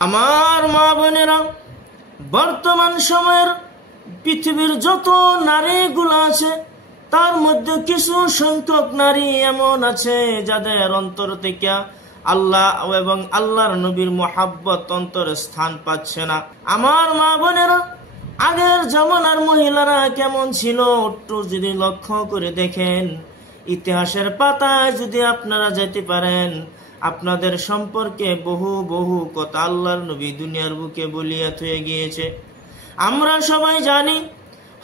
আমার মা বোনেরা, বর্তমান সময়ের পৃথিবীর যত নারীগুলো আছে তার মধ্যে কিছু সংখ্যক নারী এমন আছে যাদের অন্তর থেকে আল্লাহ এবং আল্লাহর নবীর মোহাব্বত অন্তরে স্থান পাচ্ছে না। আমার মা বোনেরা, আগের জামানার মহিলারা কেমন ছিল একটু যদি লক্ষ্য করে দেখেন, ইতিহাসের পাতায় যদি আপনারা যেতে পারেন, আপনাদের সম্পর্কে বহু বহু কথা আল্লাহর নবী দুনিয়ার বুকে বলিয়া থয়ে গিয়েছে। আমরা সবাই জানি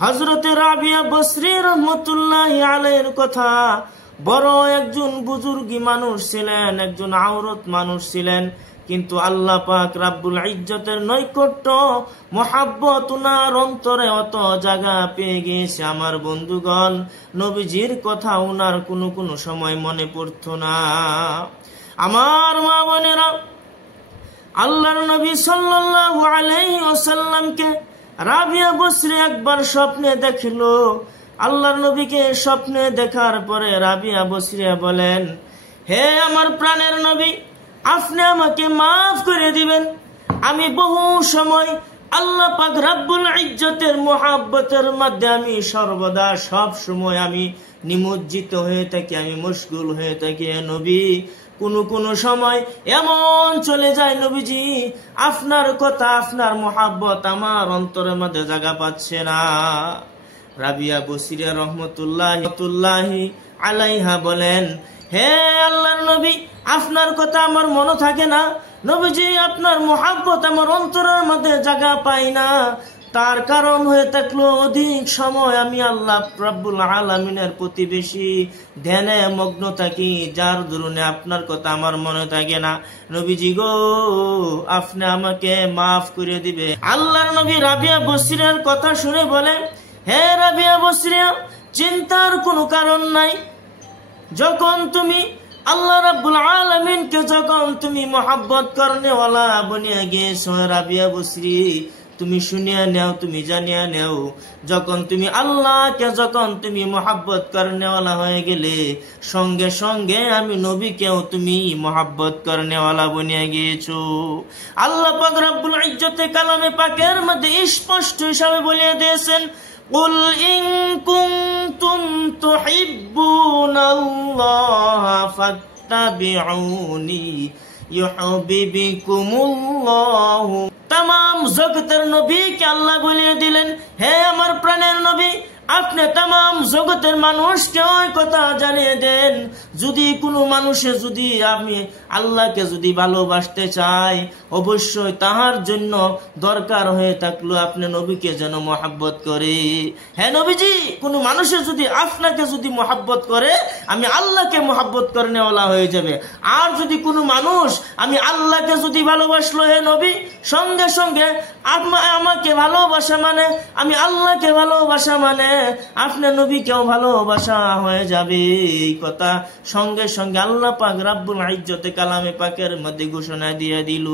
হযরতে রাবিয়া বসরি রাহমাতুল্লাহি আলাইহির কথা। বড় একজন বুজুর্গী মানুষ ছিলেন, একজন আওরত মানুষ ছিলেন, কিন্তু আল্লাহ পাক রাব্বুল ইজ্জতের নৈকট্য মোহাব্বত উনার অন্তরে অত জায়গা পেয়ে গিয়েছে। আমার বন্ধুগণ, নবীজির কথা উনার কোনো সময় মনে পড়তো না। আমার মা বোনেরা, আল্লাহর নবী সাল্লাল্লাহু আলাইহি ওয়াসাল্লামকে রাবিয়া বসরি একবার স্বপ্নে দেখলো। আল্লাহর নবীকে স্বপ্নে দেখার পরে রাবিয়া বসরি বলেন, হে আমার প্রাণের নবী, আপনি আমাকে মাফ করে দিবেন। আমি বহু সময় আল্লাহ পাক রাব্বুল ইজ্জতের মোহাব্বতের মধ্যে আমি সর্বদা সব সময় আমি নিমজ্জিত হয়ে থাকি, আমি মশগুল হয়ে থাকি। নবী, কোন সময় এমন চলে যায় নবীজি, আপনার কথা আপনার মোহাব্বত আমার অন্তরের মধ্যে জায়গা পাচ্ছে না। রাবিয়া বসরি রহমতুল্লাহি আলাইহা বলেন, হে আল্লাহর নবী, আপনার কথা আমার মনে থাকে না। নবীজি, আপনার মোহাব্বত আমার অন্তরের মধ্যে জায়গা পাই না। তার কারণ হয়ে থাকলো অধিক সময় আমি আল্লাহ রাব্বুল আলামিনের প্রতি বেশি ধ্যানে মগ্ন থাকি, যার দরুনে আপনার কথা আমার মনে থাকে না। নবীজি গো, আপনি আমাকে মাফ করে দিবে। আল্লাহর নবী রাবিয়া বসরির কথা শুনে বলে, হে রাবিয়া বসরি, চিন্তার কোনো কারণ নাই। যখন তুমি আল্লাহ রাব্বুল আলামিনকে যখন তুমি মোহাব্বত করনেওয়ালা বনিয়া গিয়েছো, রাবিয়া বসরি, তুমি শুনিয়া নেও, তুমি জানিয়া নেও, যখন তুমি আল্লাহকে যখন তুমি মোহাব্বত করনেওয়ালা হয়ে গেলে, সঙ্গে সঙ্গে আমি নবীকেও তুমি মোহাব্বত করনেওয়ালা বনিয়া গিয়েছো। আল্লাহ পাক রব্বুল ইজ্জতে কালামে পাকের মধ্যে স্পষ্ট হিসাবে বলিয়ে দিয়েছেন, কুল ইন কুনতুম তুহিব্বুনাল্লাহ ফাত্তাবিউনি ইউহিব্বুকুমুল্লাহ। তামাম জগতের নবীকে আল্লাহ বলিয়ে দিলেন, হে আমার প্রাণের নবী, আপনি তামাম জগতের মানুষকে ওই কথা জানিয়ে দেন, যদি কোনো মানুষে যদি আমি আল্লাহকে যদি ভালোবাসতে চাই, অবশ্যই তাহার জন্য দরকার হয়ে থাকলো আপনি নবীকে যেন মোহাব্বত করে। হ্যাঁ নবীজি, কোনো মানুষে যদি আপনাকে যদি মোহাব্বত করে, আমি আল্লাহকে মোহাব্বত করনেওয়ালা হয়ে যাবে। আর যদি কোনো মানুষ আমি আল্লাহকে যদি ভালোবাসলো, হে নবী, সঙ্গে সঙ্গে আমাকে ভালোবাসা মানে আমি আল্লাহকে ভালোবাসা মানে আপনি নবীকেও ভালোবাসা হয়ে যাবে। এই কথা সঙ্গে সঙ্গে আল্লাহ পাক রাব্বুল ইজ্জতে কালামে পাকের মধ্যে ঘোষণা দিয়ে দিল।